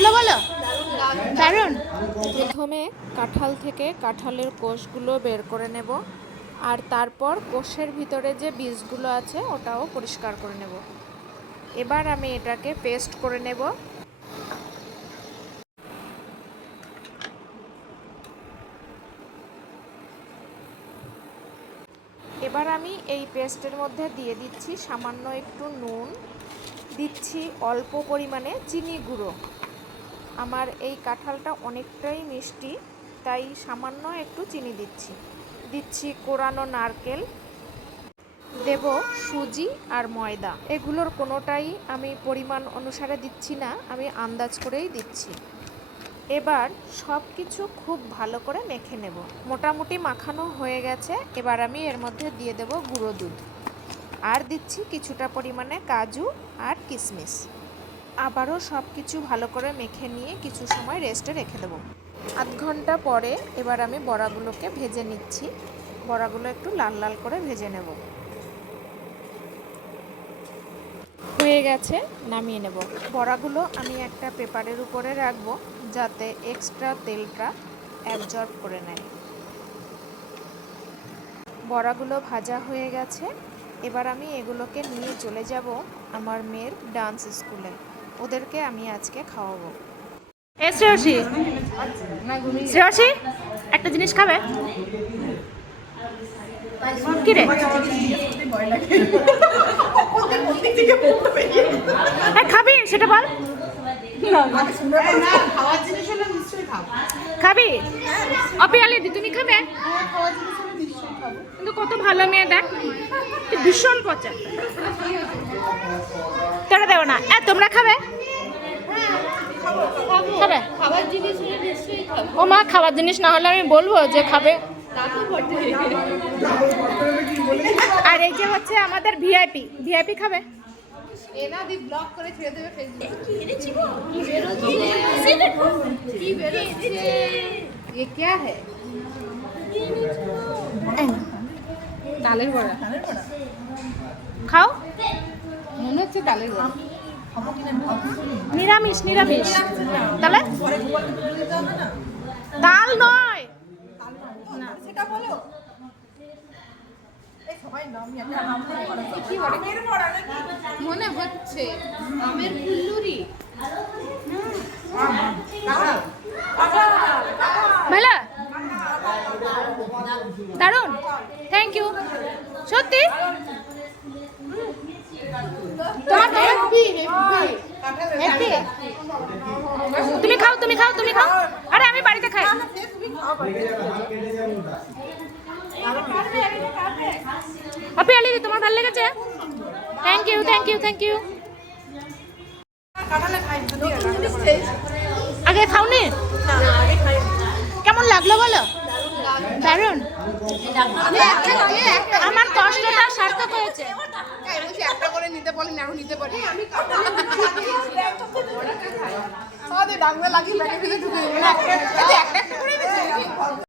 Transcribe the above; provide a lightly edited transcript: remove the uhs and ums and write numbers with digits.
লাগলো বলো? দারুণ। প্রথমে কাঁঠাল থেকে কাঁঠালের কোষগুলো বের করে নেব, আর তারপর কোষের ভিতরে যে বীজগুলো আছে ওটাও পরিষ্কার করে নেব। এবার আমি এটাকে পেস্ট করে নেব। এবার আমি এই পেস্টের মধ্যে দিয়ে দিচ্ছি সামান্য একটু নুন, দিচ্ছি অল্প পরিমাণে চিনি গুঁড়ো। আমার এই কাঁঠালটা অনেকটাই মিষ্টি, তাই সামান্য একটু চিনি দিচ্ছি কোরানো নারকেল, দেব সুজি আর ময়দা। এগুলোর কোনোটাই আমি পরিমাণ অনুসারে দিচ্ছি না, আমি আন্দাজ করেই দিচ্ছি। এবার সব কিছু খুব ভালো করে মেখে নেব। মোটামুটি মাখানো হয়ে গেছে। এবার আমি এর মধ্যে দিয়ে দেব গুঁড়ো দুধ, আর দিচ্ছি কিছুটা পরিমাণে কাজু আর কিশমিশ। আবারও সব কিছু ভালো করে মেখে নিয়ে কিছু সময় রেস্টে রেখে দেবো। আধ ঘন্টা পরে এবার আমি বড়াগুলোকে ভেজে নিচ্ছি। বড়াগুলো একটু লাল লাল করে ভেজে নেব। হয়ে গেছে, নামিয়ে নেব। বড়াগুলো আমি একটা পেপারের উপরে রাখবো, যাতে এক্সট্রা তেলটা অ্যাবজর্ব করে নেয়। বড়াগুলো ভাজা হয়ে গেছে। এবার আমি এগুলোকে নিয়ে চলে যাব আমার মেয়ের ডান্স স্কুলে। ওদেরকে আমি আজকে খাওয়াবো। শ্রেয়সী, শ্রেয়সী একটা জিনিস খাবে? কি রে? খাবি সেটা বল। খাবি? অপিয়ালি দি, তুমি খাবে? কিন্তু কত ভালো মেয়ে, দেখ ভীষণ পচা। তোরা দেবো না। তোমরা খাবে? খাবে? ও মা, খাবার জিনিস না হলে আমি বলবো যে খাবে। আর এই যে হচ্ছে আমাদের ভিআইপি, ভিআইপি খাবে? তালের বড়া খাও, মনে হচ্ছে তালের বড়া। নিরামিষ, নিরামিষ। তাহলে তাল নয়, মনে হচ্ছে আমের ফুল্লুরি। ভালো, দারুণ, থ্যাংক ইউ। সত্যি তোমার তুমি খাও, তুমি খাও, তুমি খাও। আরে আমি বাড়িতে খাই। আপনি আলি, তোমার ভালো লেগেছে? Thank you, thank you, thank you. আগে খাওনি? কেমন লাগলো বলো? দারুণ। আমার কষ্টটা সার্থক হয়েছে। একটা করে নিতে বলেন, এখন নিতে পারি। আমাদের বাংলা লাগিয়ে ব্যাগে ফেলে ঢুকে একটা